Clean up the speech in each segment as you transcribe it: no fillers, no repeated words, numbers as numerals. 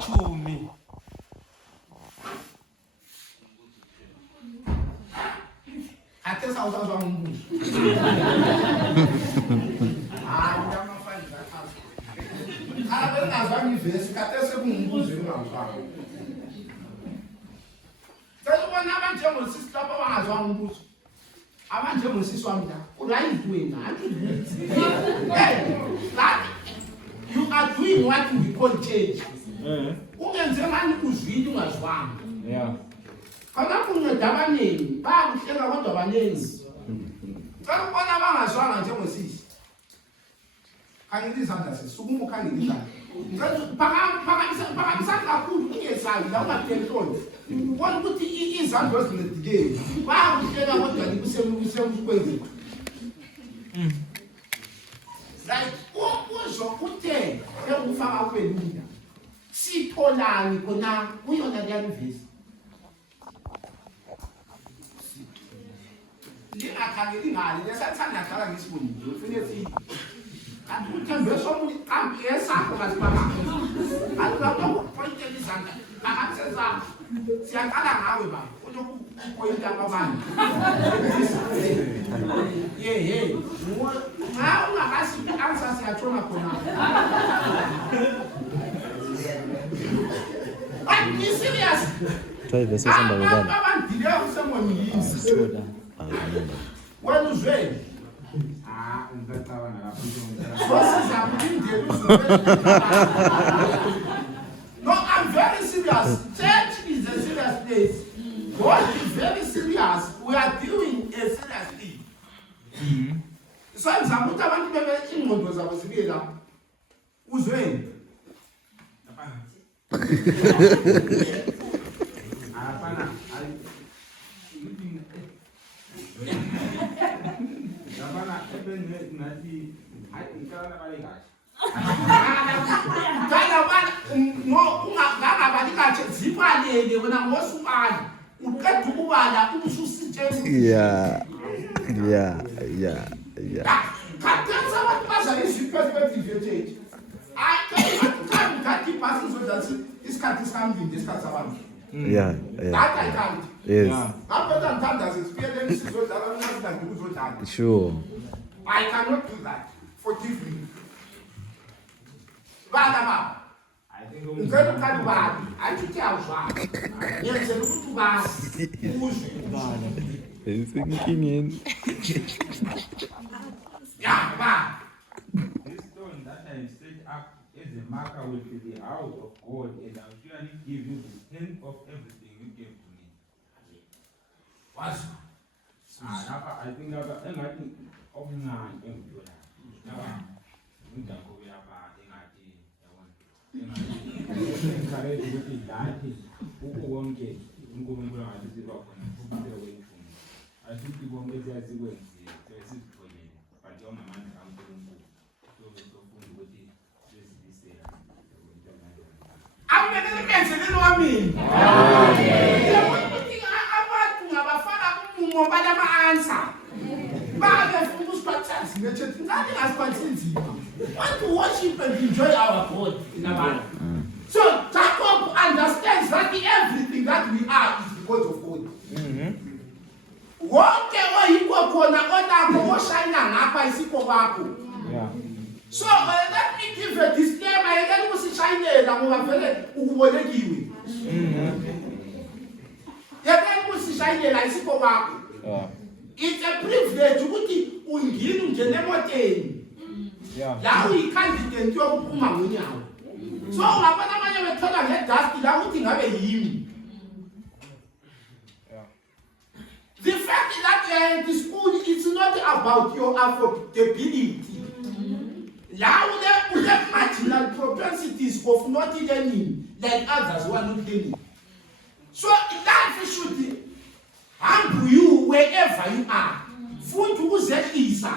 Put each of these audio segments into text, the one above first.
Chumi. Até saudade do mundo. Ah, não dá uma falha. Cara, vai casar me ver, se até ser um mundo, não tá. Então, quando a gente chama se está para casar um mundo, a gente chama se sua vida. O lá is doing that. You are doing what we call change. Ungenzeka ukuzwile ungazwanga. Yeah. Kana kunceda abaningi, bayakuhlenga kodwa abaningi. Xa ubona abangazwanga njengosisi. Khangela izandla sisukuma ukhangela izandla. Phakamisa kakhulu ungesabi la ungapheli khona. Ubona ukuthi izandla ezinedikeni. Bayakuhlenga kodwa kusemkwenzi. Like uzwa uthe ekufaka kwelula. Sitholani khona kuyona leyavisi. Lingakhangeli ngale lesathanda dlala ngesibungu ufike sithi akuthembe somuntu amkesakho kasibaba alukho pointela izandla akasenza siyaqala ngawe ba uloku pointa abanye ye ngawo ungakasiphi answer siyathola khona but you serious try the session by one abandile usemoni yini when you say, no, I'm very serious. Church is a serious place. God is very serious. We are doing a serious thing. So, I'm going That I can't. Yes. Sure. I cannot do that. Forgive me. Badama. Ngelo kalibali, ayithi awuzwanga. Yenzela ukuthi ubazi. Uzwe. Esenkingeni. Yeah, ba. This stone that I set up as a marker will be the house of God, and I'll surely give you the tenth of everything you gave to me. What's I think engathi okuncane engiyona. Lapha ngidakho uyapha engathi yabona. Engathi ukuthi lathi ukonke uNkulunkulu ngathi siba khona kuphela kwemfundo. Asithi konke siyasikwenzi sesizitholile but yona manje kaNkulunkulu. Sofunda ukuthi sesibisela into kanjani. Ambenzelelo wami. Abantu ngabafaka umumo balama-answer. Babe funa usibathazi ngechethi ngani ngasibathinzima. Want to worship and enjoy our God in our life. So Jacob understands that everything that we are is because of God. Wonke oyikho khona onakho oshayina ngapha isikho kwakho. Yeah. So let me give a disclaimer yekela ukusishayinela ngoba vele ukubolekiwe. Yekela ukusishayinela isikho kwakho. It's a privilege ukuthi ungine ungene emoteni. La uyicandidate yokuphuma ngonyawo. So ngabona abanye bethola ngedust la ukuthi ngabe yimi. The fact that you are in the school is not about your affordability. Now we have marginal propensities of not learning like others who are not learning. So life should humble you wherever you are. Funda ukuzehlisa.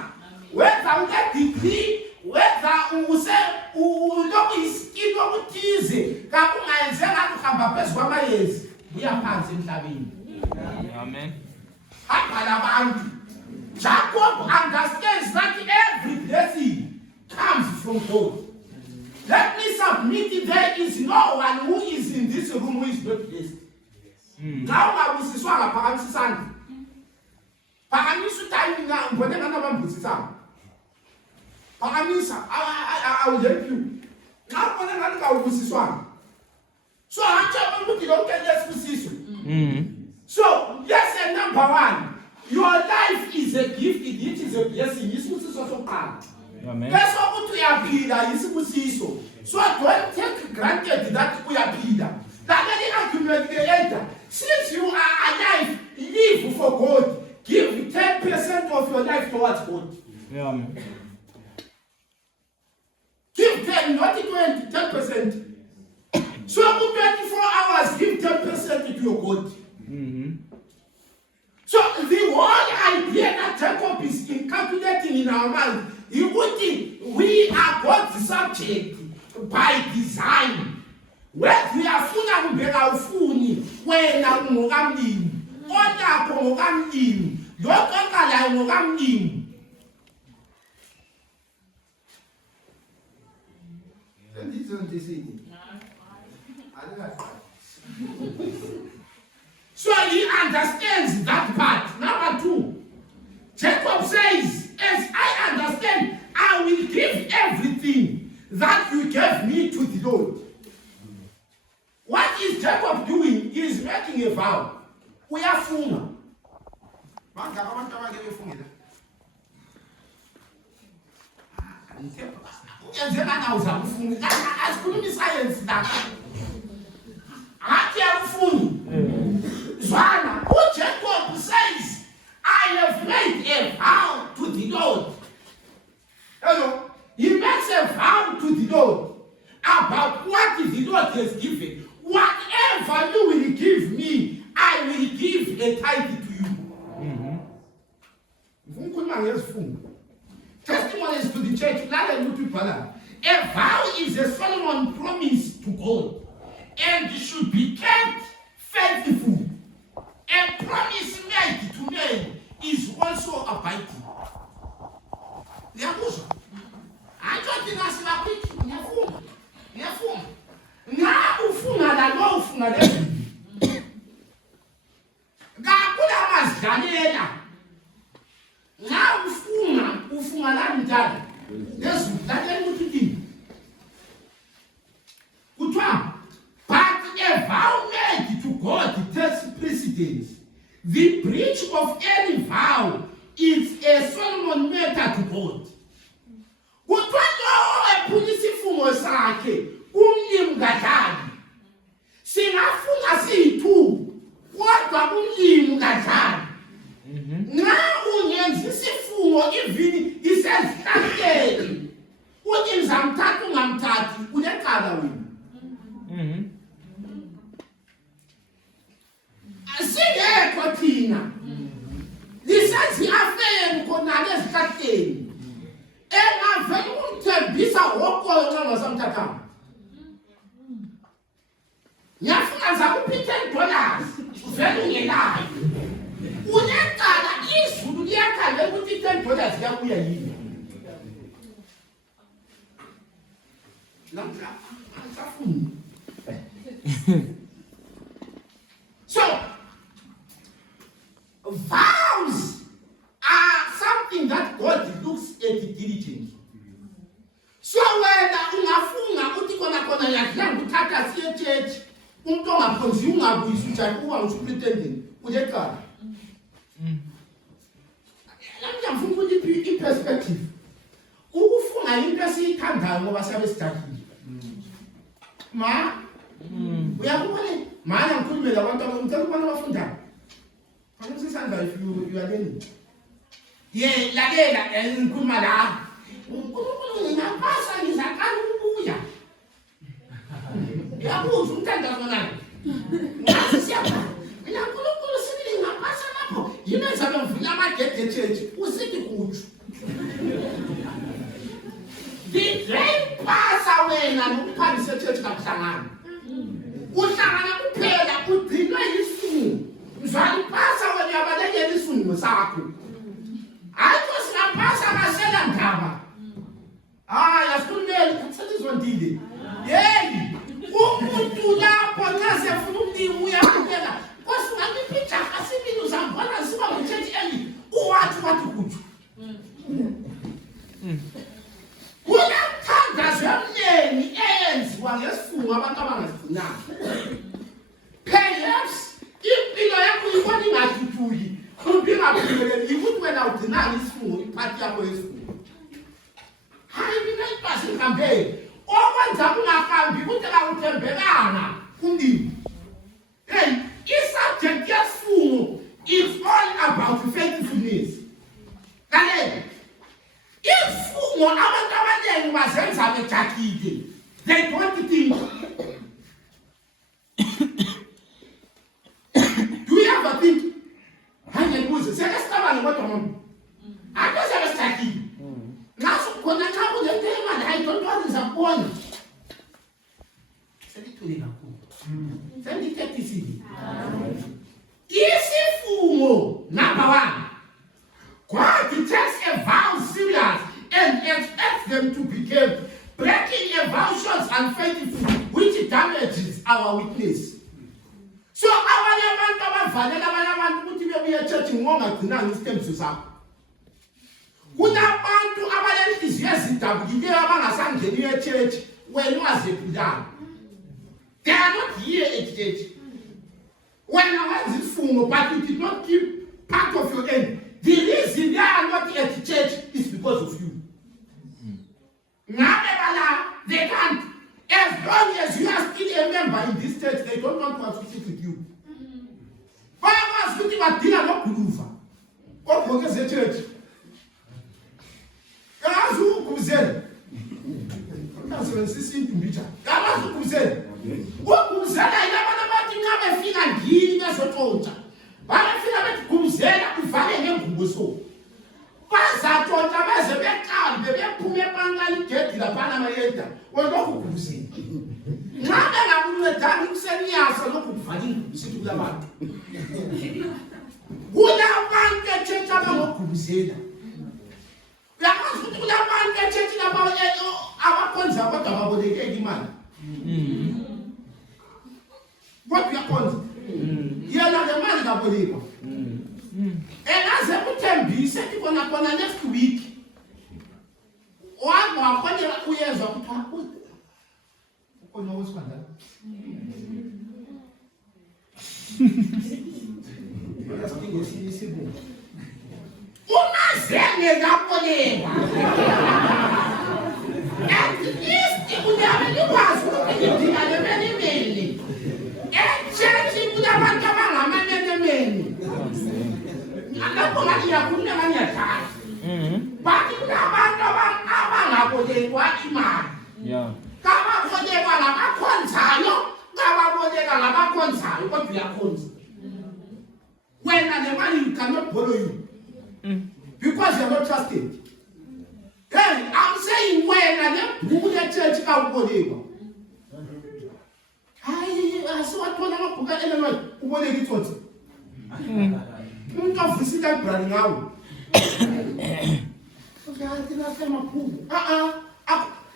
Whether une degree, whether use ulokhu iskill okuthize, kakungayenzeka ukuhamba phezulu kwamayezi. Buya phansi emhlabeni. Amen. Jacob understands that every blessing comes from God. Let me submit, there is no one who is in this room who is not blessed. Now ngabusiswanga phakamisisana. Phakamisa time na ngibone ngana bambusisana. Phakamisa, I will help you. Now ngibone ngani ngawubusiswanga. So acha ukuthi lonke lesibusiswe. So, yes, and number one, your life is a gift, it is a blessing. Isibusiso sokuqala. Amen. Bese ukuthi uyaphila isibusiso. So don't take granted that uyaphila. That any argument they enter. Since you are alive, live for God. Give 10% of your life towards God. Yeah. Give 10, not 20, 10%. So for 24 hours, give 10% to your God. So the whole idea that Jacob is calculating in our mind, you would think we are God's subject by design. When we are funa kubeka ufuni, wena ngokamlimi, odakho ngokamlimi, lokho okalayo ngokamlimi. So he understands that part. Number two, Jacob says, as I understand, I will give everything that you gave me to the Lord. What is Jacob doing? He is making a vow. We are full. Jacob says, I have made a vow to the Lord. Hello? He makes a vow to the Lord about what the Lord has given. Whatever you will give me, I will give a tithe to you. Testimonies to the church. A vow is a solemn promise to God and should be kept faithful. A promise made to men is also abiding. I don't think that's my picture. Now, ufuna la lo ufuna le. Ngakula mazidlalela. Now ufuna la njalo. Yesu lalela ukuthi kuthiwa, but a vow made to God takes precedence. The breach of any vow is a solemn matter to God. Kuthiwa lo ephulisa isifungo sakhe umlimi kadlali. Singafuna siyi-2 kodwa umlimi kadlali. Nxa ungenza isifungo ivini isezihlahleni uthi ngizamthatha ungamthathi unecala wena. Singekho thina lisenzi afeni khonale ezihlahleni engavele umthembisa wokoyo nxa ngasamthathanga. Ngiyafuna zakuphi $10 uvele ungelayo. Unecala izulu liyakhala ukuthi $10 liyabuya yini. Namhla asafuni. So vows are something that God looks at diligently. So wena ungafunga uthi khona yakudla nguthatha siye church umuntu ongaphonzi ungabuyisa njani uba ngusupretending ulecala. Ngiyafuna ukuthi i-perspective ukufunga into esiyithandayo ngoba sabe sidakile. Uyakubona mana ngikhulume labantu ngicela ukubona abafundayo. Angisisandla if you are learning. Lalela ngikhuluma la. uNkulunkulu ngiyapasa ngizaqala ukubuya. Yabuza umthandazo nami. Ngathi siyapha. Mina uNkulunkulu sibili ngapasa lapho. Yini ezabe ngivula amagede church usithi kutsho. The great pastor wena nokuphangisa church kakuhlangana. Uhlangana kuphela ugcinwe yisifungo. Mzali pasa wena yabalekela isifungo sakho. Ayikho singapasa kasela ndaba. Yasikhulumela thatha izondile. abangazigcinanga. Perhaps impilo yakho ibona ingathuthuki, kumbe ingaphumeleli, ukuthi wena ugcinanga isifungo, iphathi yakho yesifungo. Hayi mina ibasihambe. Okwenza kungahambi ukuthi awuthembekanga kumlimi. Hey, i-subject yesifungo is all about faithfulness. Kale, isifungo abantu abaningi bazenza bejahile. They don't think. Do you ever think? Hangebuze, sekesicabanga kodwa mama. Ake sekesijahile. Ngaso khona xa kulento imali ayidontoza kubona. Selithule kakhulu. Sendithethisile. Isifungo number 1. God takes a vow serious and expects them to be kept. Breaking a vow shows unfaithful, which damages our witness. So abanye abantu abavalela abanye abantu ukuthi bebuye echurch ngongagcinanga isithembiso sakho. Kunabantu abalenhliziyo ezidabukileyo abangasangeni echurch wena wazephulana. They are not here at church. When I was isifungo but you did not keep part of your end. The reason they are not at church is because of you. They can't. As long as you are still a member in this church, they don't want to associate with you. Farmers who did not believe. What is the church? Kazu kuzel. Kazu sisi tumbicha. Kazu kuzel. Ukuzela yabona bathi ngabe fika ngini bezotshontsa. Bayafika bethi kumzela uvale ngengubo so. Bazatshontsa beze beqala bebephume epankani igedi lapha amayeda. Lokhu kubusela. Ngabe ngakuncedana ukuseniyasa lokhu kuvala ingubo sithi kulabantu. Kulabantu echurch abangokubusela. Uyakwazi ukuthi kulabantu echurch laba abakhonza kodwa babolekeka imali. What uyakhonza? Yena le mali kabolekwa. Engaze kuthembise khona next week. Wakhona uyezwa ukuthi ukhona wesifandana. Unazenge kabolekwa. At least uyabelikwazi ukuthi ngidinga le mali. Echurch kulabantu abangamanene. Lapho ngathi yakhuluma ngiyadala. Bathi kunabantu abangabolekwa imali. Yeah. Kababolekwa labakhonzayo, kababoleka labakhonzayo kodwa uyakhonza. Wena le mali you cannot borrow you. Because you are not trusted. Hey, I'm saying wena le bhuku le church kabolekwa. Hayi, asiwathola amabhuku eLenon uboleka ithotsi. Umuntu avusile ibrand ngawo. Ngathi nasema phupho.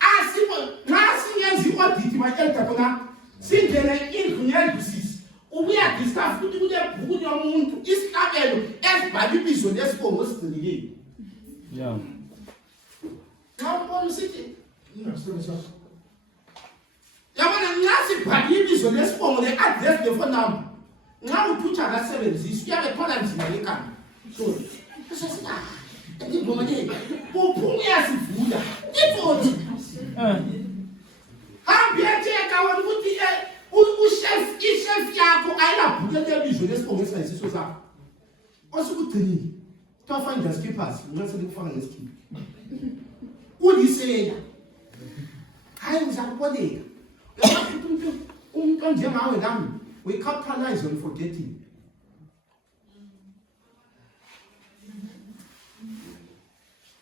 Asibo, nasi yenza audit mayenza khona. Sindele indlu yendusisi. Ubuya discuss ukuthi kule bhuku yomuntu isihlabelo esibhala ibizo lesibongo sigcinile. Yeah. Ngabona sithi yabona ngasi bhala ibizo lesibongo le address the phone number. Nga uthutha kasebenzisi uyabethola nzima lekhaya. So, kusasina. Ngibona nje uphunye yasivula. Iphoti. Hambi yacheka wona ukuthi i-chef yakho ayilabhuke lebizo lesibongo esayisiso sakho. Osukugcinile. Twafa nje skippers, ngase likufaka ngesikiphi. Ulisela. Hayi ngizakuboleka. Yabathi umuntu onjengawe nami. We capitalize on forgetting.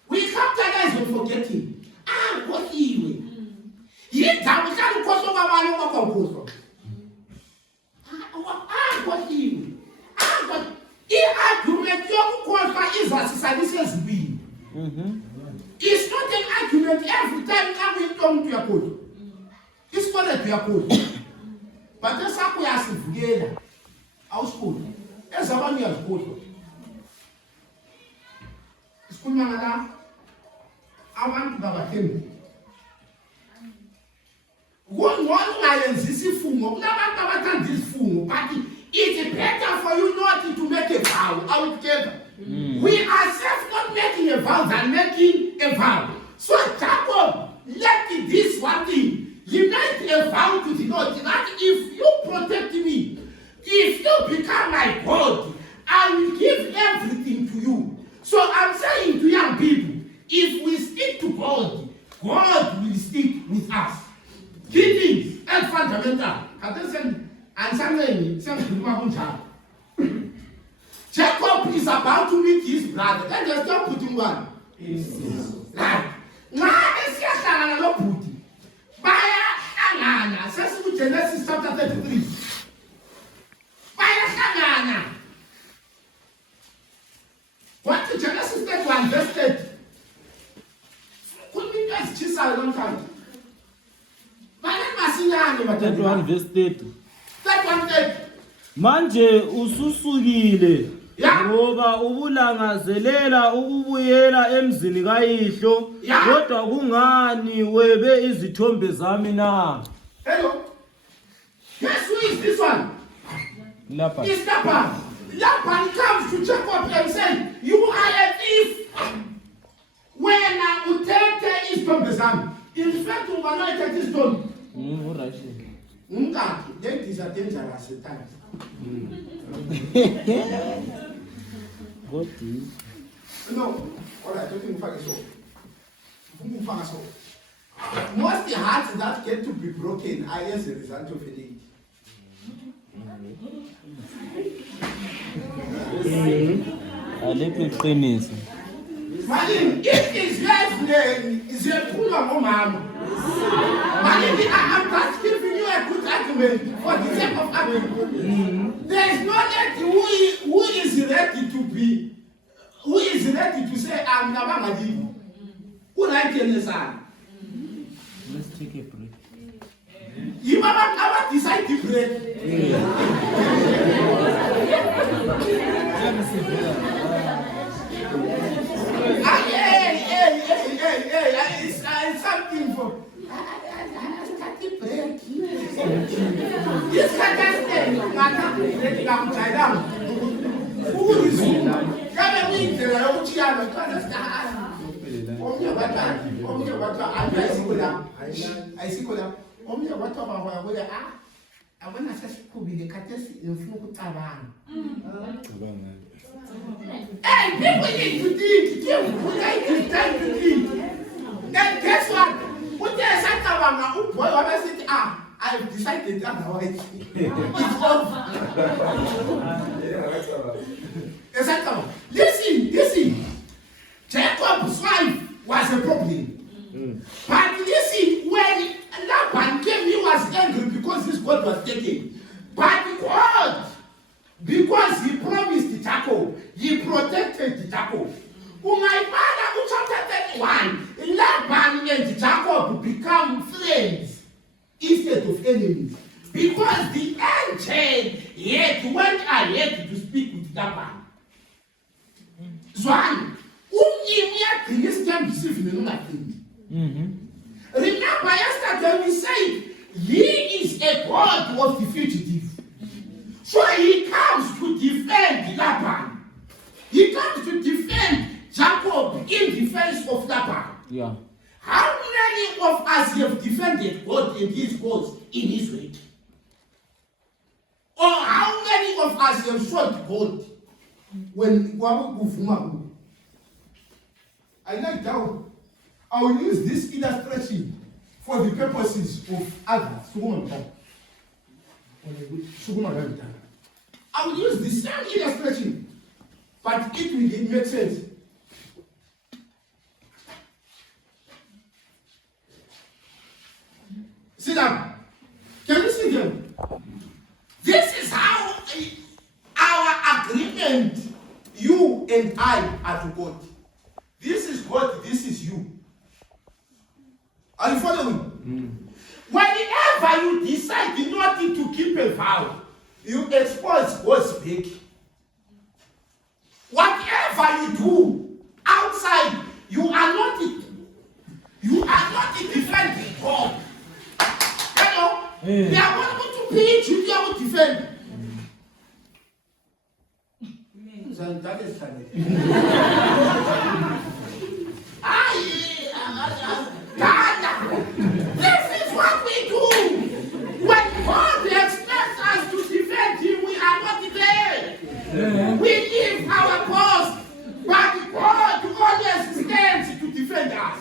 We capitalize on forgetting. Nkosiwe. Yindawo hlala ukhoso kwabanye kwakwakhoso. Nkosiwe. I-argument yokukhohlwa izasisalisa ezibini. It's not an argument every time xa kuyinto umuntu uyakhohlwa. Isikweletu uyakhohlwa. But esakho uyasivukela awusikhohlwa ezabanye uyazikhohlwa. Isikhuluma ngala abantu babathembu It's better for you not to make a vow altogether. We ourselves not making a vow than making a vow. So Jacob, let this one thing. He made a vow to the Lord that if you protect me, if you become my God, I will give everything to you. So I'm saying to young people, if we stick to God, God will stick with us. Key things and fundamental. Jacob is about to meet his brother. Let us stop putting one. Right. Now, says in Genesis chapter 33. What is Genesis 31 verse 30? Could we just choose a long time? That one verse 30. That one 30. Manje ususukile ngoba ubulangazelela ukubuyela emzini kayihlo kodwa kungani webe izithombe zami na? Hello. Guess who is this one? Laban. It's Laban. Laban comes to Jacob and says, you are a thief. When I utete izithombe zami. In fact, overnight is done. That is a dangerous time. What is? No, all right, don't think so. Most hearts that get to be broken are as a result of an age. If his last name is a poor mom, I'm just giving you a good argument for the sake of argument. There is no lady who is ready to say, I'm Nabangadi. Who like your son? Let's take a break. You never decide to break. It's something for. This can just stay. Who is who? Come and meet the Chiano. I see. Omnya watu wanaoya abana sasa kubile katesi mfuko tabana. Hey, people need to think. We like to time to think. And guess what? What they say tabana, boy, what I said, I've decided otherwise. It's over. Exactly. Listen. Jacob's wife was a problem. But listen, when Laban came, he was angry because his God was taken. But God, because he promised Jacob, he protected Jacob. My father, chapter 31, Laban and Jacob become friends instead of enemies. Because the angel yet went ahead to speak with Laban. Zwan, remember yesterday we said he is a God of the fugitive. So he comes to defend Laban. He comes to defend Jacob in defense of Laban. Yeah. How many of us have defended God and his cause in his way? Or how many of us have sought God when I like how I will use this illustration for the purposes of others. I will use the same illustration, but it will make sense. Sit down. Can you see them? This is how our agreement, you and I, are to God. This is God, this is you. Are you following? Whenever you decide not to keep a vow, you expose God's back. Whatever you do outside, you are not defending God. Can Uyabona ukuthi uphithe uyakudefend. Uzandale sihlale. This is what we do. When God expects us to defend him, we are not there. We leave our post, but God always stands to defend us.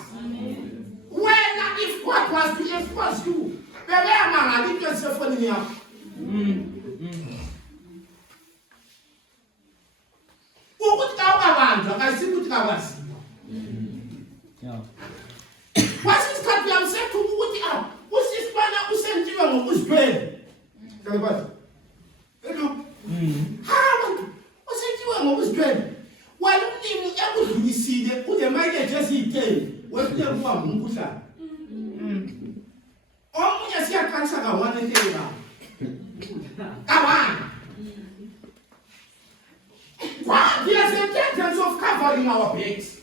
When if God was to expose you, ukuthi kawabanjwa kasikuthi kawaziwa. Wasisikhathi yamsethu ukuthi usisibana usentiwe ngokuzibhela. Ngakwazi. Abantu usentiwe ngokuzibhela. Wena umlimi ekudlulisile kule market ezitheni wefike kuba ngumkhuhlane. Omunye siyakhanisa kawana entela. Kawana. What? There's a tendency of covering our backs.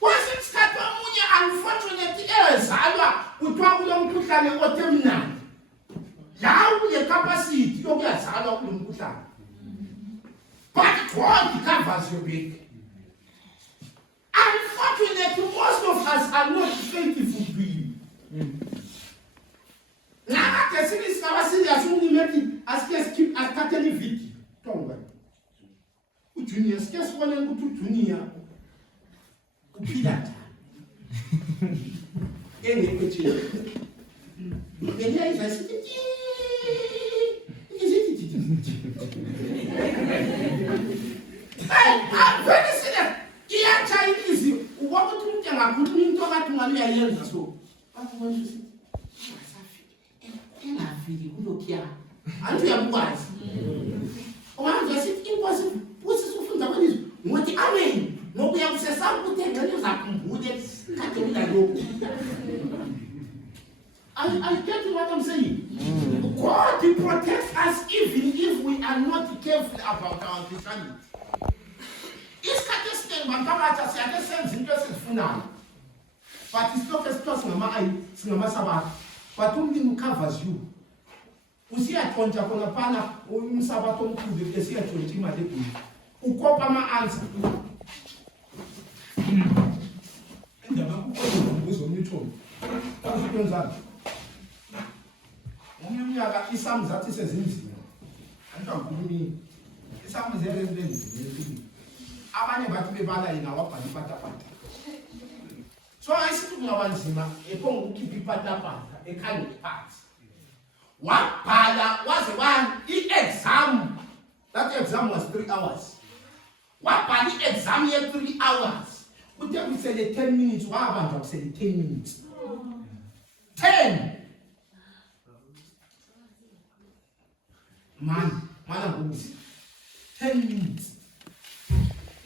Once it's cut omunye unfortunately ezalwa kuthiwa kulo mkhuhlane otemnandi. Lawo kule capacity yokuyazalwa kulo mkhuhlane. But God covers your back. Unfortunately, most of us are not faithful to you. Now, the series is our serious only as keep as Catholic victim. Tonga. Junior, scarce one and go to Junior. Upidata. Any picture. And here is a city. I'm very serious. Here, Chinese. What would you tell? I couldn't mean to have to money a year or so. What was you say? And we are wise. Oh, I'm just impossible. What's this from the one is what I mean? No, we have said something that is up and put it. I get what I'm saying. God protects us even if we are not careful about our Christianity. It's not just thing, but come out as I sense interested for now. But it's not as close to my Sabbath. But only covers you. Usiyathonja khona phana umsabatho omkhulu esiyathonja imali enkulu. Ukopa ama-answer. Indaba kuzomnithola. Akuzokwenza. Umnyaka isamu zathi sezinzima. Angikhulumi. Isamu zezenzile. Abanye bathi bebala yena wabhala ipatapata. So ayisithi kungabanzima ephonga ukukhipha ipatapata ekhanya phansi. Wabhala waze i-exam. That exam was 3 hours. Wabhala i-exam ye 3 hours. Uthe kusele 10 minutes wabanjwa kusele 10 minutes. 10. Man ngokuthi 10 minutes.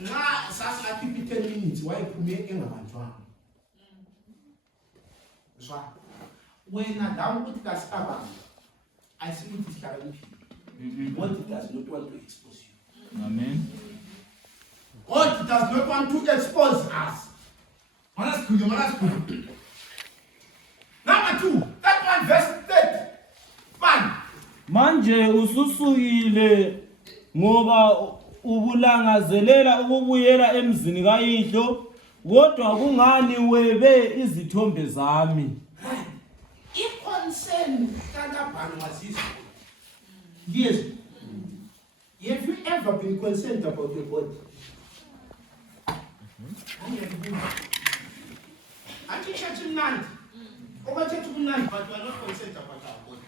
Nxa sasilakhipha 10 minutes wayephume engabanjwanga. Zwa. Wena dawu ukuthi kasaba. I see what is carrying you. God does not want to expose you. Amen. God does not want to expose us. Number 2, that one verse 30. Man. Manje ususukile ngoba ubulangazelela ukubuyela emzini kayihlo kodwa kungani webe izithombe zami. Concern was this. Yes. Have you ever been concerned about your body? I think church tonight. Over church tonight, but you are not concerned about our body.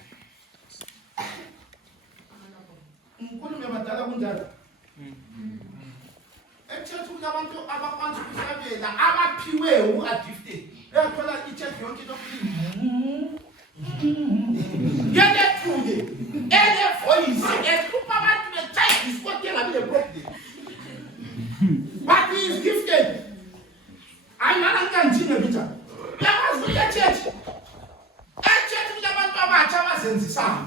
Church abantu abakwanza ukusabela abaphiwe who are gifted. Uyathola ichurch yonke get that through it. Any voice, and look about the child is what they have been broken. But he is gifted. I'm not going to picture. There was a church. A church with about Chavas and the Sam.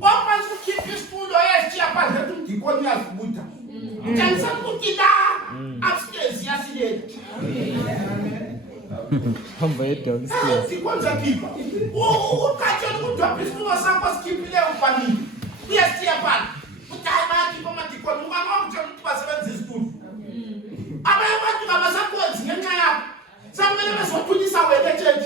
What wants to keep this food or else Chiapas to keep on your food? Can some put it down upstairs yesterday? hamba ye downstairs. Sikwenza khipha. Ukhathela ukudwa phezulu sakho sikhiphileyo ubani. Uyasiya bani. Udayi bathi komadikoni ungama ukuthola ukuthi basebenza izitulo. Abanye abantu abasakwenzi ngenxa yakho. Sakumele bezothulisa wena eChurch.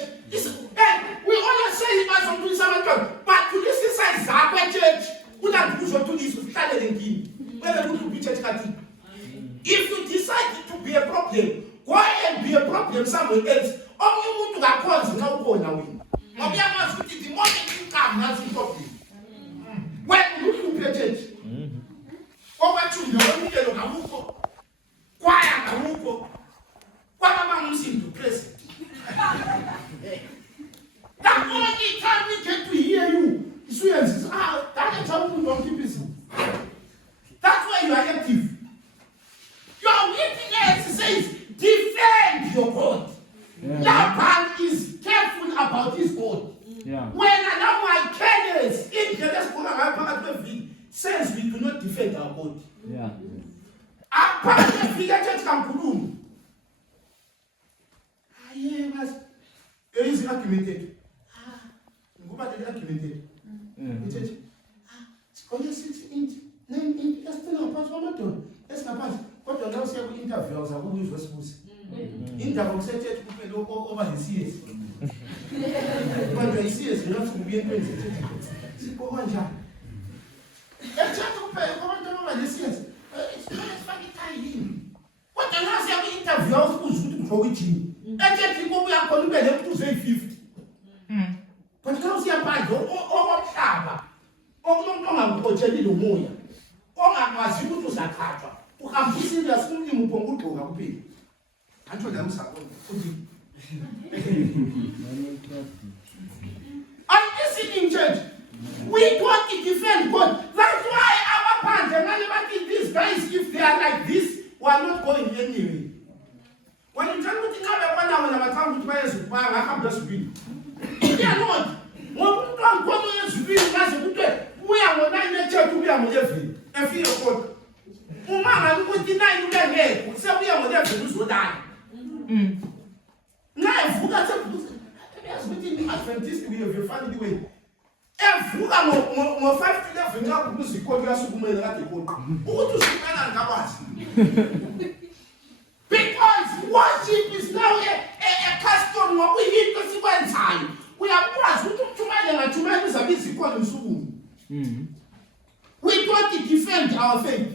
We always say bazothulisa abantwana. Bathulisisa izakho eChurch. Ulandu uzothulisa usihlalele ngini. Wena ukuthi ubichurch kathi. If you decide to be a problem, go and be a problem somewhere else. Omnye umuntu ngakhonzi nxa ukhona wena. Ngoba uyamazi ukuthi the moment you come that's the problem. Wena uhluphe eChurch. Okwathunywa wemukelo ngawukho. Kwaya ngawukho. Kwamama ngumsindo present. The only time we get to hear you is when that's how you don't keep busy. That's why you are active. Your witness says, defend your God. Laban is careful about his God. When another careless, says we do not defend our God. Apart church Kamkulum. Is documented. Nobody documented. Kodwa la usiya ku-interview awuzakubuzwa sibuze. Indaba kusethethe kuphela over the CS. Kodwa i-CS ngathi kubuye entweni zethethe. Sibona njani? Ethethe kuphela kwabantu abangale-CS. Sifake ikhaya yini? Kodwa la usiya ku-interview awuzibuza ukuthi ngigqoke ijini. Ethethe kubuya khona ube nempuzo eyi-50. But la usiya phandle okomhlaba. Okunomuntu ongakuhotshelile umoya. Ongakwazi ukuthi uzakhathwa. Ukambisile asimlimi uphonga ugqoka kuphela. Anto la usakho uthi. And listen in church. We want to defend God. That's why our parents and these guys, if they are like this, we are not going anywhere. When you tell me to have a one hour and a time to buy a super, I have just been. They are not. One don't go to your spirit as a good. We are one night church to be a mother. And feel God. Umama ukudinaya ungeke sebuya ngolevel uzodala. Naye vuka sebuza. Yazi ukuthi ni-Adventist we have a family way. Evuka ngo 5 to 11 nxa kubuza ikoti yasukumela kade ikoti. Ukuthi usikana ngakwazi. Because worship is now a custom ngokuyinto sikwenzayo. Uyakwazi ukuthi umthumane ngathumane uzabiza ikoti msukumo. We don't defend our faith.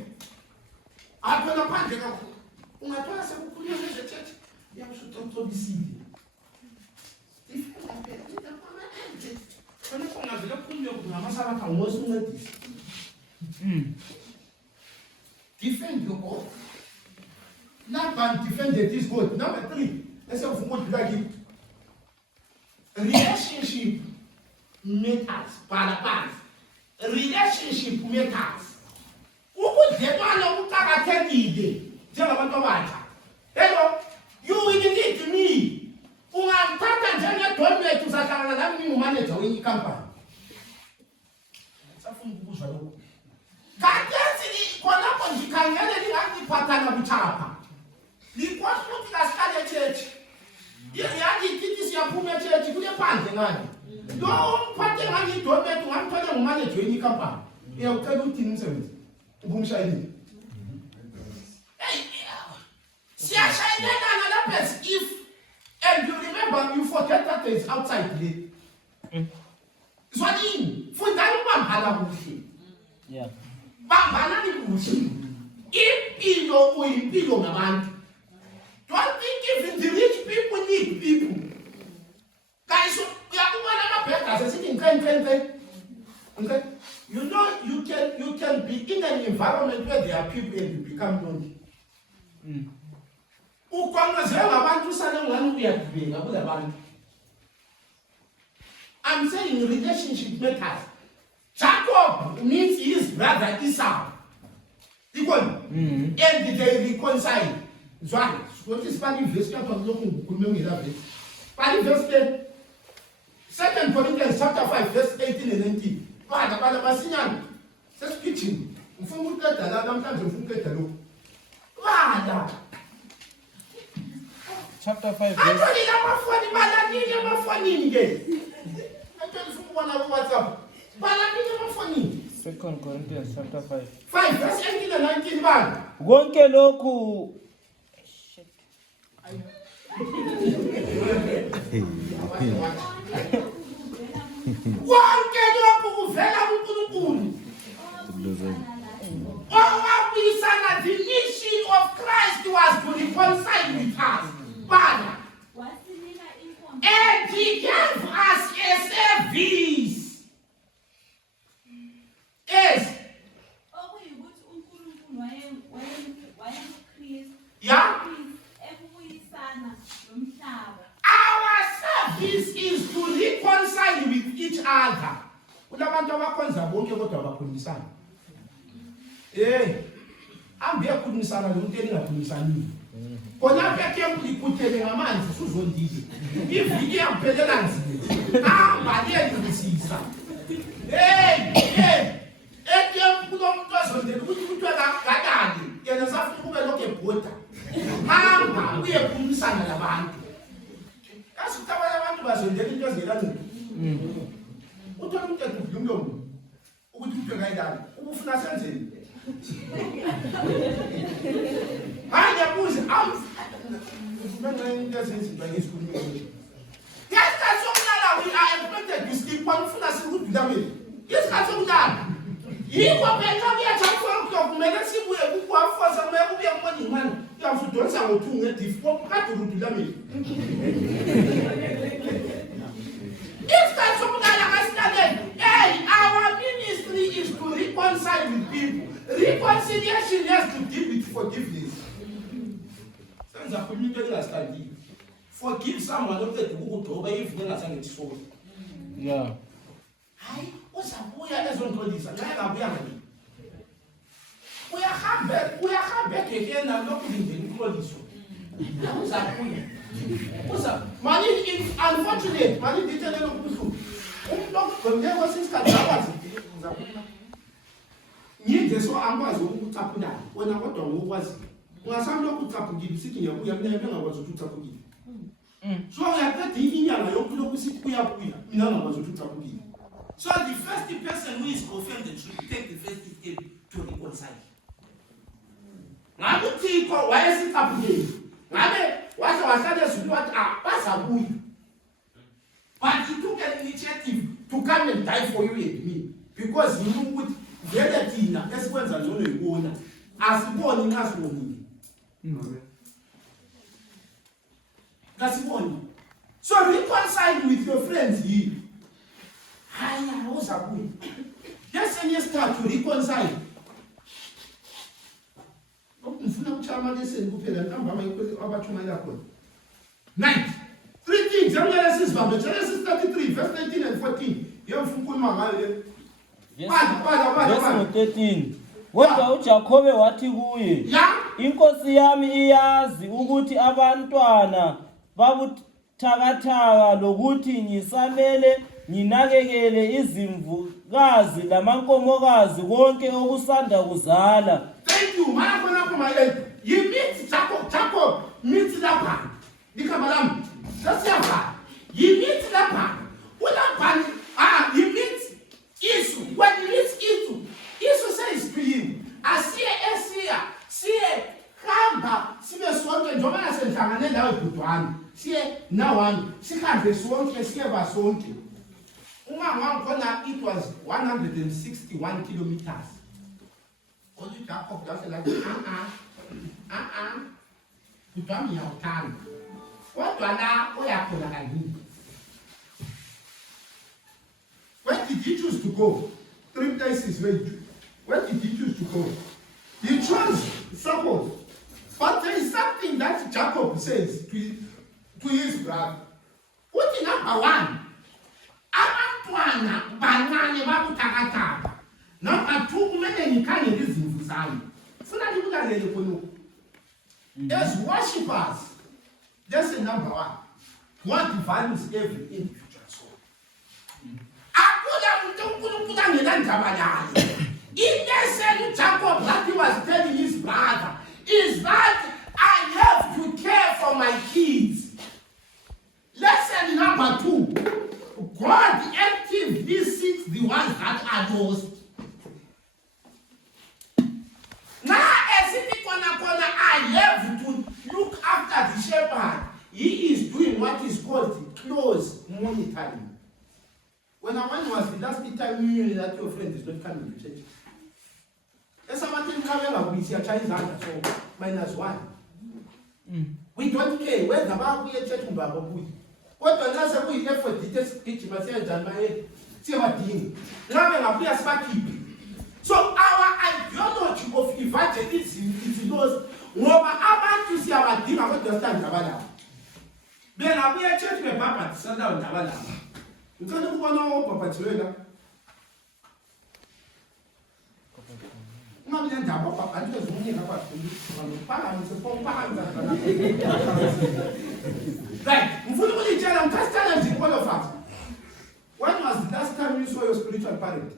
Apho laphandle kakhulu. Ungathola sekukhulunywa ngezeChurch. Yamshutotobisile. Defend phela into ama ente. Khona kungavela kukhulunywa ngamasabakha ngosuncedisa. Defend your God. Laban defended his God. Number 3. Let's have what like it. Relationship matters. Balance. Relationship matters. Ukudlekwana ukuqhakathekile njengabantu abasha. Hello, you will need me. Ungangithatha njengedonethu uzahlangana nami ngumanager wenye company. Safuna ukuzwa lokho. Kathesi khonapho ngikhangele lingangiphathana buthapha. Likwazi ukuthi kasihlale eChurch. Yathi ithi siyaphuma eChurch kule phandle ngani. Lo mphathe ngangidonethu ngamthola ngumanager wenye company. Uyacela ukuthi umsebenzi. Ubumshayini. Siyashayelana lapha if and you remember you forget that there is outside there. Zwani fundani ubambana kuhle. Yeah. Bambana ni kuhle. Impilo uyimpilo ngabantu. Don't think even the rich people need people. Guys, uyakubona amabheka sesithi ngqenqenqe. Okay? You know you can be in an environment where there are people and you become lonely. I'm saying relationship matters. Jacob meets his brother Esau. And they reconcile. What is funny verse? Verse 10. 2 Corinthians chapter 5, verse 18 and 19. Pada basinyana. Sesipitching. Mfuna ukuqeda la namhlanje mfuna ukuqeda lo. Pada. chapter 5 verse. Atholile amafoni balanini emafonini ke. Atholile ukubona ku WhatsApp. Balanini emafonini. 2 Corinthians chapter 5. 5 verse 18 and 19 bani. Konke lokhu Wonke lokhu kuvela kuNkulunkulu. The mission of Christ was to reconcile with us. Father. And he gave us a service. Yes. Yeah. Our service is to reconcile with each other. Kulabantu abakhonza bonke kodwa abakhulumisana. Ambe yakhulumisana nomuntu elingakhulumisani. Kona pheke ngikuthele ngamanzi suzondile. Iviki yaphelela nzima. Hamba liyelisisa. Ekem kulomuntu azondele ukuthi kuthiwa kakade. Yena safuna kube lokho ebhoda. Hamba uyekhulumisana nabantu. Kasithabaya abantu bazondele into ezingelani. Uthola umuntu ekuvula umlomo. Ukuthi kuthiwe kayidala. Ubufuna senzeni. Hayi yabuza Yesikhathi sokulala we are expected to sleep kwamfuna sikudulamile. Yesikhathi sokulala. Yikho phela kuyathakwa kumele sibuye kukwafosa kumele kubuye morning man. Uyafudonsa ngo2 ngediff kade udulamile. Yesikhathi sokulala kasilaleni. Our ministry is to reconcile with people. Reconciliation has to deal with forgiveness. Forgive someone of the who if they are saying it's so. Yeah. What's up? We are as on police. We are back again and not in the police. What's up? Money is unfortunate. Money didn't know. From there was his Nyinge so ambazo ukutapuna wena kodwa ngokwazi ungasamlo ukutapukile sithi ngiyabuya mina ngakwazi ukutapukile so uyaqeda inyanga yokuloku sithi kuyabuya mina ngakwazi ukutapukile. So the first person who is offended should take the first step to reconcile. Ngakuthiko wayesitapukile ngabe wahlala ezulu wathi bazabuya, but he took an initiative to come and die for you and me because he knew what vele thina esikwenza njalo yibona asiboni ngasibonile. Kasiboni. So reconcile with your friends here. Haya uzabuya. Yes, and you start to reconcile. Ukufuna ukuchama leseni kuphela ntambama abathumela khona. 9. 3 things. Genesis 33 verse 19 and 14. Yemfuna ukukhuluma ngayo. Verse 13. Kodwa uJakobe wathi kuye, inkosi yami iyazi ukuthi abantwana babuthakathaka lokuthi ngisamele nginakekele izimvukazi lamankomokazi konke okusanda kuzala. Thank you. You meet Jacob meets Laban. Dikabalam. That's Laban. You meet Laban. Laban, you meet Esau. When you meet Esau says to him, Siye, hamba, sibe sonke, njoba nasenhlangane nawe bhutwana. Siye nawami, sihambe sonke, siye basonke. Khona it was 161 kilometers. Only Jacob doesn't like Bhutwana ngiyawuthanda. Kodwa la uyakhona kanini. Where did he choose to go? 3 places where did he choose to go? He chose Succoth. But there is something that Jacob says to his brother. What is number 1? Abantwana bancane babuthakathaka. Number 2, kumele ngikhangele izimvu zami. Funa libulalele khonokho. As worshippers, that's number 1. God values every individual soul. In essence, Jacob, that he was telling his brother, is that I have to care for my kids. lost. Now, as it is I have to look after the shepherd. He is doing what is called close monitoring. When was the last time you knew that your friend is not coming to church? There's something coming with your child so -1. We don't care whether we are church. What another we effort did teach myself and my head. See what thing. Now we are sparking. So our ideology of evangelism is lost. We are to see our team about the stand about. Then we are church with Papa, stand down Tabala. You can't go on Papa Chula. Not then Papa, I just want to have right, we just challenging all of us. When was the last time you saw your spiritual parent?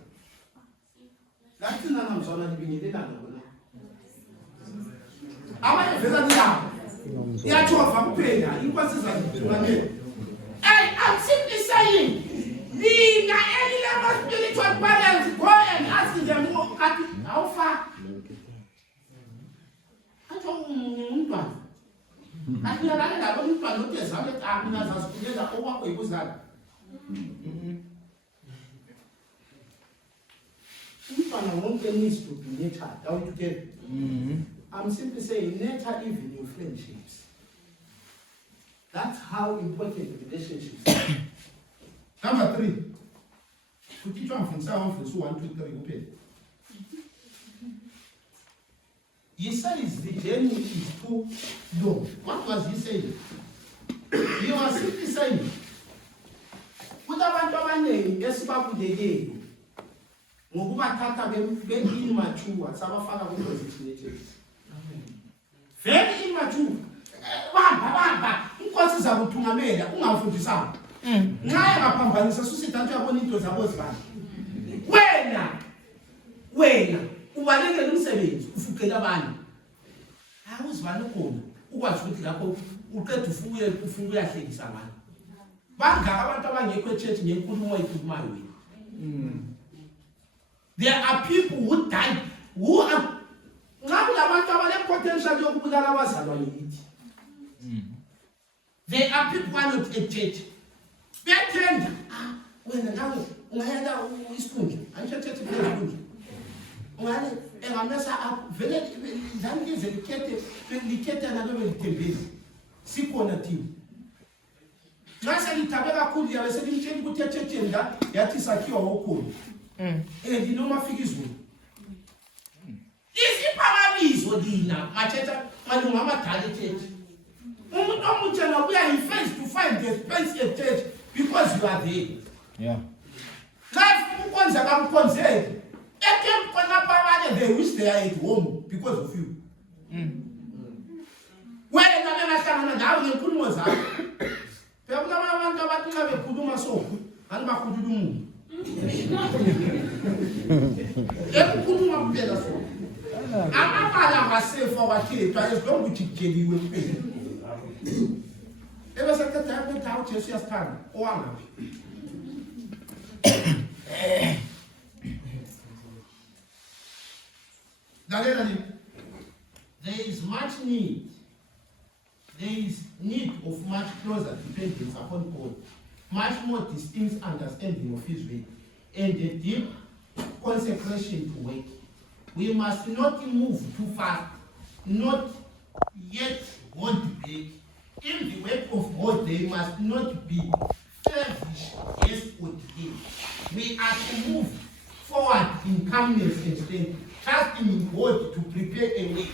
That's not I'm sorry to be in I want to yeah, I'm paying. I'm simply saying, the any level spiritual parents go and ask them how far. I don't know. I feel like I don't notice how many times I was together over people's that. If I want needs to be nature, down together. I'm simply saying nature even in friendships. That's how important relationships are. Number 3. To teach one from 1, 2, 3, open. He says the journey is too long. What was he saying? He was simply saying, put abantu abaningi esibabulekile ngokubathatha be-immature sabafaka kwi-positive. Very immature. Bamba inkosi zakuthungamela ungafundisana. Nxa engaphambanisa susithi yabona into zabo zibani. Wena ubalekela umsebenzi ufuqela abantu. Awuzibani khona ukwazi ukuthi lapho uqeda ufuna uyahlekisa abantu. Bangaka abantu abangekho e-church ngenkulumo eyikhulumayo wena. There are people who died who are potential yokubulala abazalwa yithi. There are people who are not at church. Bethenda wena nawe ungayela isikhundla ayisho church phezulu. Ungale engamesa vele zangize likhethe nalo belithembezi. Sikhona thina. Nxa lithabe kakhulu yabe selimtshela ukuthi echurcheni la yathi sakhiwa wokhulu. Noma fika izulu. Isiphakamiso lina mathetha malunga amadala church. Umuntu omutsha nobuya he fails to find the space at church because you are there. Yeah. Life ukwenza kamkhonzeli. Ekem khona abanye they wish they are at home because of you. Wena bengahlangana nawe ngenkulumo zakho. Phela abantu abathi xa bekhuluma so, ani bakhulula umuntu. Ekukhuluma kuphela so. Amabala ngasefa wakhethwa ezilonga ukuthi kujeliwe kuphela. Ebesekhetha yaphetha uJesu yasithanda owangaphi. There is much need. There is need of much closer dependence upon God, much more distinct understanding of His way, and a deep consecration to work. We must not move too fast, not yet hold back. In the work of God, they must not be selfish, yes or delay. We are to move forward in calmness and strength, trusting in God to prepare a way.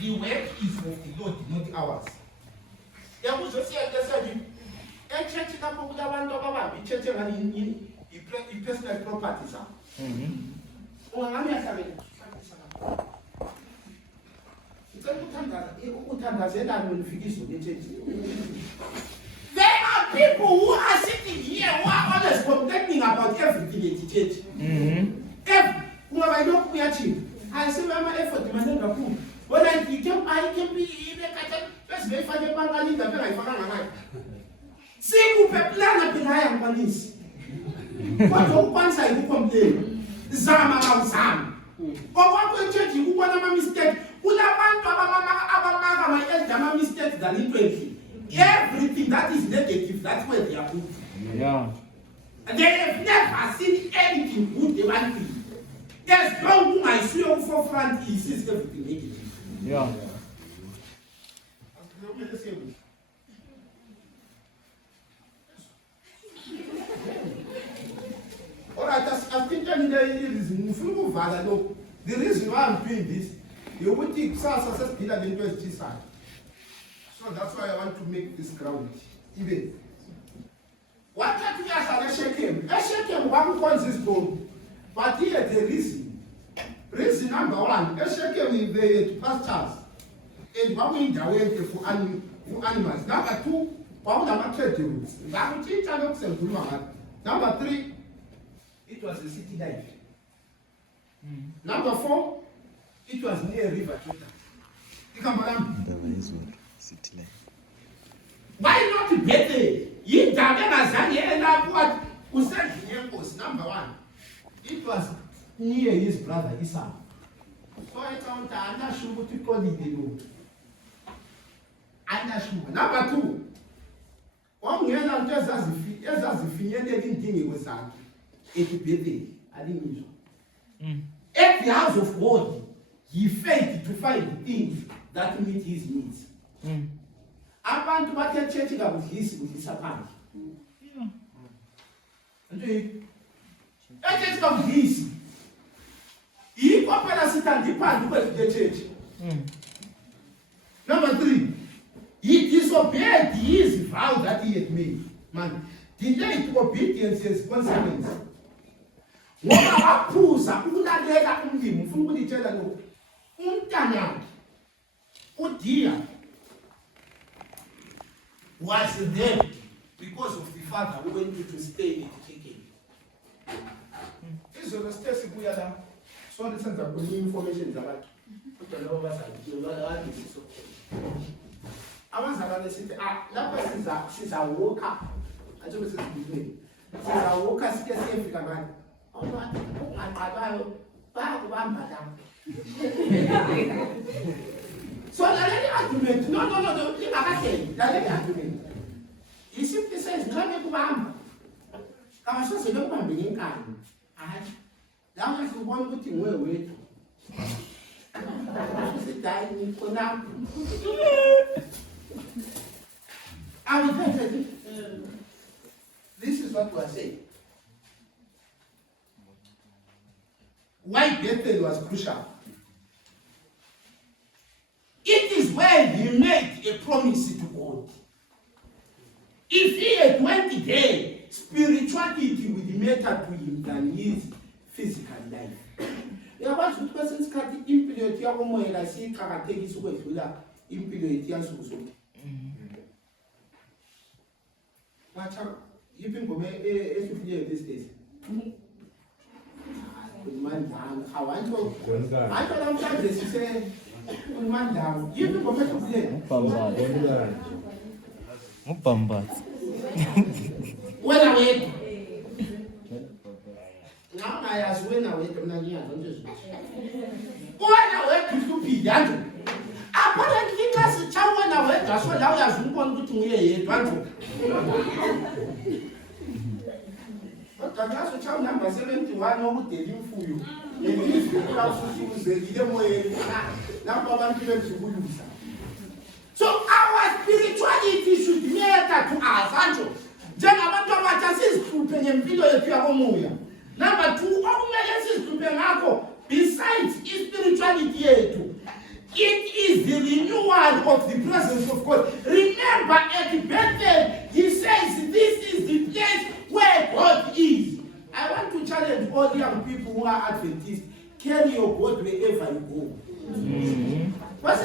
The work is of the Lord, not ours. Personal properties. There are people who are sitting here who are always complaining about everything at the church. I say, I'm effort, my name. When I became, I can be in a catch. Let's make fun of Bangali, the very fun. See who plan up in higher police. What hope once I will complain. zama kawuzama okwakho echechi ukubona ama-mistake kulabantu abamaka ama-elder ama-mistakes than into enhle. Everything that is negative, that's where they are good. Yeah. They have never seen anything good ebantwini. As long ungayisuye ku-forefront, he sees everything negative. Yeah. Alright, I think the reason, the reason why I'm doing this, you would think kusasa sesiphila lento ezithisayo. So that's why I want to make this ground. Even wathatha uyahlala eShekhem bamkhonza izibhongo, but here the reason number one, eShekhem they had pastures and kwakuyindawo enhle for animals. Number two, kwakunama-trade routes. Ngakutshintsha lokhu sengikhuluma ngakho. Number three, it was a city life. Number four, it was near river Jordan. Why not better? Yindaba engazange elapho wathi usendlini yenkosi. Number one, it was near his brother Esau. So ecounta anasho ukuthi uqolile lo. Anasho. Number two, kwakungena into ezazifinyelela indingeko zakhe ekubhedeni alingizwa. At the house of God, he failed to find things that meet his needs. Abantu bathe church kabudlisa phandle. Nje church kabudlisi. Yikho phela sithanda iphandle kwethu church. Number three, he disobeyed his vow that he had made. Man, delayed obedience has consequences. Ngoba waphuza ukulalela umlimi, ufuna ukulitshela lokho. Umntana uDia was there because of the father who went to stay at Chicken. Izolo Stacy buya la. Sorry senza kuni information zabantu. Kodwa labo bazali so. Abazalwane sithi lapha siza walk up. Athi bese sibuyele. Siza walk up sike siyefika ngani. Abantu ungaqabayo bayakubamba la. So lalela argument. No, lingakahleli. Lalela argument. He simply says, "Ngane kubamba." Kamasose lokubambe ngenkani. Hayi. La manje ubona ukuthi ngiwe wethu. Sidayi ngikona. I will tell you. This is what we are saying. Why Bethel was crucial. It is where he made a promise to God. If he had went there, spirituality would matter to him than his physical life. Yabantu ukuthi kwesinye isikhathi impilo yethu yakomoya siyiqakathekisa ukwedlula impilo yethu yansuku zonke. Wacha yiphi ingoma ehlukile these days? Ulimandanga. Awanto namhlanje sise ulimandanga. Yiphi ingoma ehlukile? Ubhambazi. Wena wethu. Ngayazi wena wethu mina ngiyazi nje. Wena wethu hluphile anjo. Apparently xa sitsha wena wethu so la uyazi ukubona ukuthi nguye yedwa anjo. Kodwa sitsha number 71 okudela imfuyo. Ngelizwi lawusuzekile emoyeni. Lapho abantu benzukuluza. So our spirituality should matter to us anjo. Njengabantu abatsha sizihluphe ngempilo yethu yakomoya. Number 2, okumele sizihluphe ngakho besides spirituality yethu, it is the renewal of the presence of God. Remember at Bethel, he says this is the place where God is. I want to challenge all young people who are Adventists, carry your God wherever you go. But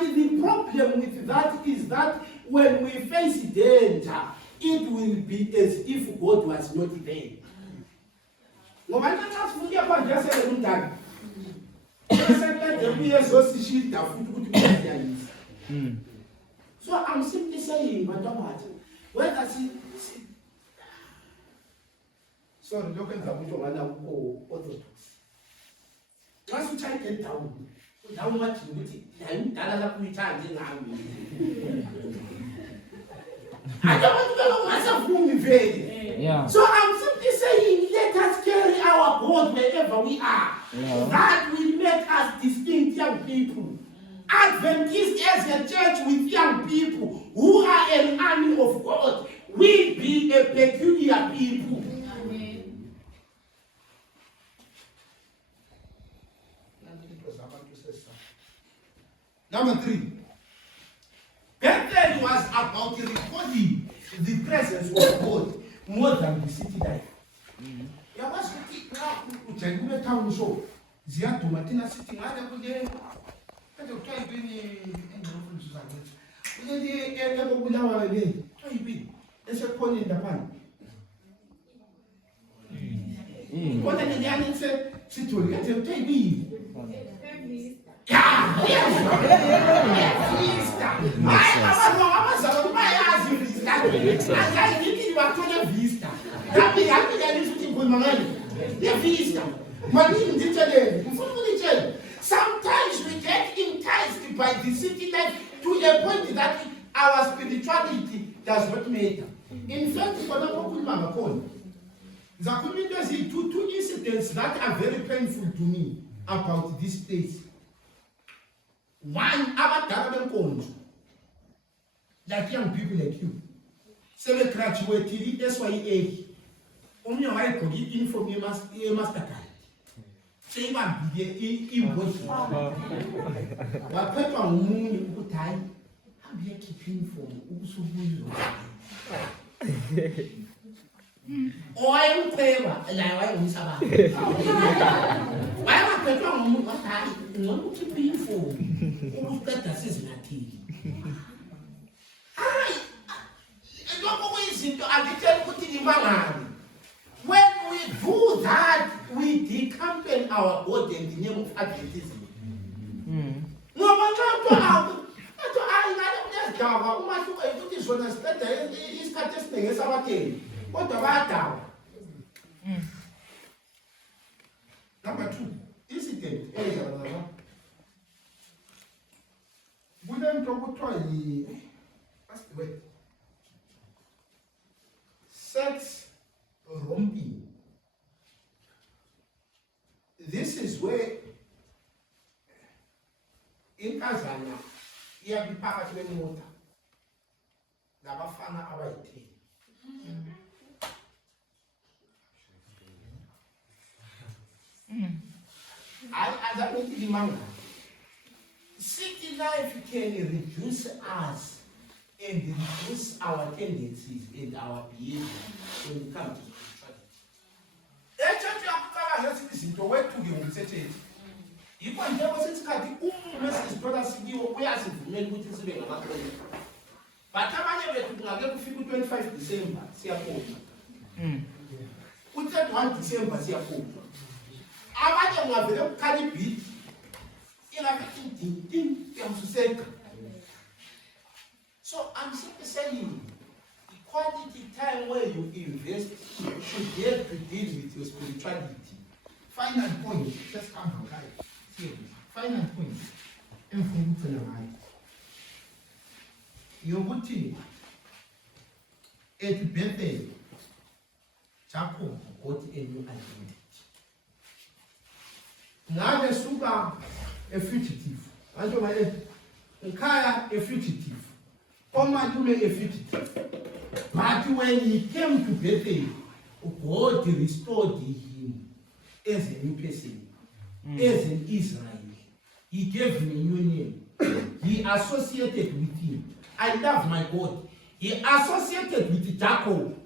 the problem with that is that when we face danger, it will be as if God was not there. So I'm simply saying, whether Sorry, look at the Orthodox. Once you try to get down much you I don't want to know myself moving very. Yeah. So I'm simply saying, let us carry our God wherever we are. Yeah. That will make us distinct young people. Adventists as a church with young people who are an army of God will be a peculiar people. Amen. Number 3. Bethel was about recording the presence of God more than the city life. Yawas ujagume town show. Ziyaduma thina sithi ngale kule kade kuthiwa yibini engifundisa zakithi. Kule ekubulawa le kuthiwa yibini esekhona indapana. Kona leyani sitholi kade kuthiwa yibini. Yeah, sometimes we get enticed by the city life to a point that our spirituality does not matter. In fact, there's two incidents that are very painful to me about this place. One, like young people like you. Seven graduated SYA. Only I could get in from your master card. Say, man, be in what paper moon good time. How be keeping from also oh, I am clever, and I will Saba. Why am I paper moon? What time? No keeping for who's better says nothing. When we do that, we decamping our body in the name of Adventism. Number 2, incident. We don't talk about what's the word? Sex romping. This is where in Kazana, you have the power to the water. Labafana awaiti. I don't need the manga. City life can reduce us and reduce our tendencies and our behavior when it comes to spirituality. Church yakuqala izinto wethu ke ngumsebenzi. Yikho nje kwesisikhathi uMrs Brother Sikiwo uyasivumela ukuthi sibe ngamaKristu. But abanye bethu ngake kufika u25 December siyaphuma. U31 December siyaphuma. Abanye ngavele ukukhala ibhidi. So I'm simply saying, the quality time where you invest should help to deal with your spirituality. Final point, just come on, guys. Final point. You're putting at Bethel, Jacob got a new identity. Now the super a fugitive. Nkaya a fugitive. Omadume a fugitive. But when he came to Bethel, God restored him as a new person, as an Israel. He gave him a new name. He associated with him. I love my God. He associated with Jacob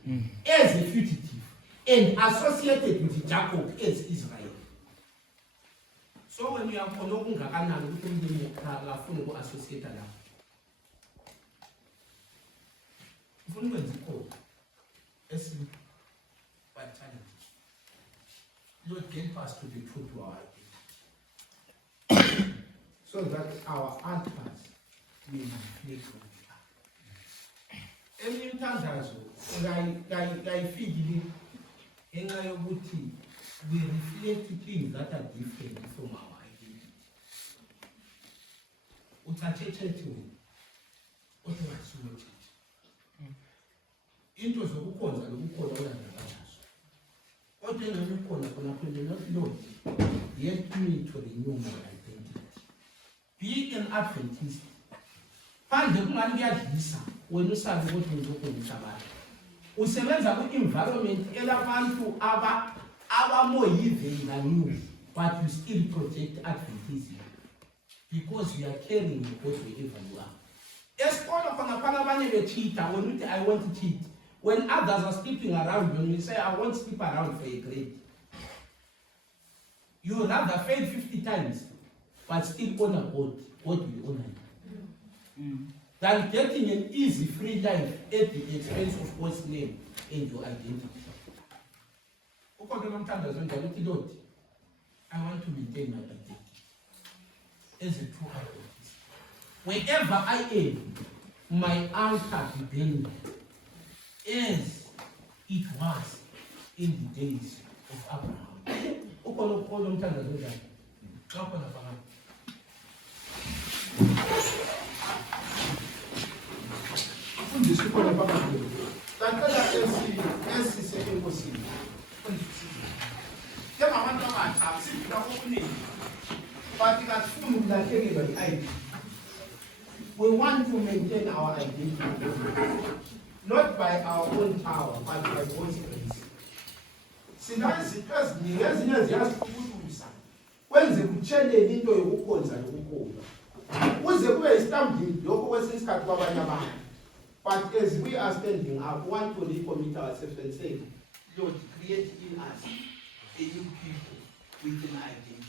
as a fugitive and associated with Jacob as Israel. So when you are following Gakanang, you can be a associate. Even when it's called, it's but challenge. Lord, get us to be true to our people. So that our altars will reflect what we are. Every time I feed you, ngenxa yokuthi we reflect things that are different from our identity. Uthathe wena kodwa ungasuka uthethe into zokukhonza lokukhona uyazibalazo kodwa engeke ukhona khona phela not Lord help me to renew my identity. Being an Adventist phandle kungani kuyadlisa wena usazi ukuthi ngizokwenza abantu usebenza ku-environment elabantu abamoyiveni than you, but you still protect Adventism because you are caring God wherever you are. Esikolo khona abanye becheater when uthi I want to cheat. When others are sleeping around, when you say I won't sleep around for a grade, you rather fail 50 times, but still honor God. God will honor you. Than getting an easy, free life at the expense of God's name and your identity. Lord, I want to maintain my identity as a true Adventist. Wherever I am, my anchor be bent as it was in the days of Abraham. We want to maintain our identity, not by our own power, but by God's grace. Sinazithi eziningi ezinye ziyasikhulusa kwenze kutsheleni into yokukhonza lokukhula kuze kube i-stumbling block kwesinye isikhathi kwabanye abantu. But as we are standing up, we want to recommit ourselves and say, Lord, create in us a new people with an identity.